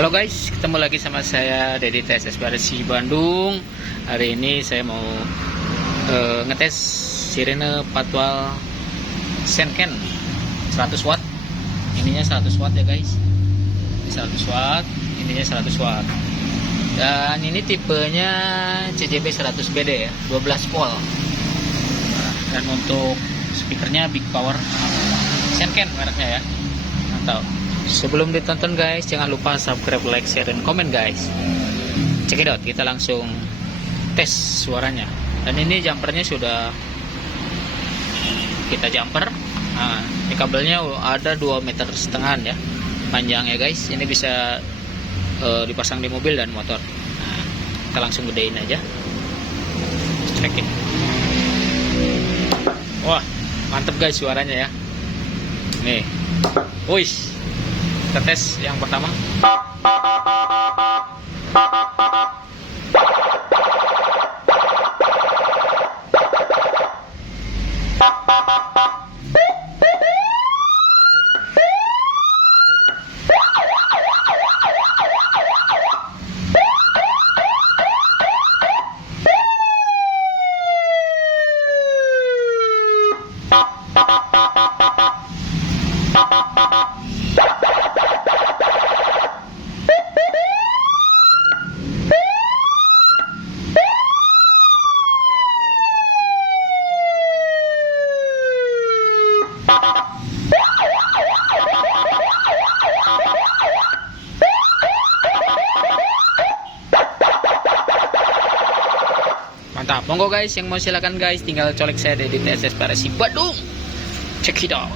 Halo guys, ketemu lagi sama saya Dedi TSS Baresi Bandung. Hari ini saya mau ngetes sirene patwal Senken 100 watt. Ininya 100 watt ya guys. 100 watt, ininya 100 watt. Dan ini tipenya CJB 100BD ya, 12 volt. Dan untuk speakernya Big Power Senken mereknya ya. Mantap. Sebelum ditonton guys, jangan lupa subscribe, like, share, dan komen guys. Check it out, kita langsung tes suaranya. Dan ini jumpernya sudah kita jumper. Nah, ini kabelnya ada 2,5 meter ya panjang ya guys. Ini bisa dipasang di mobil dan motor. Nah, kita langsung gedein aja. Check it. Wah, mantep guys suaranya ya. Nih, wuih. Kita tes yang pertama. Mantap, monggo guys yang mau silakan guys, tinggal colek saya di TSS Baresi Bandung. Check it out.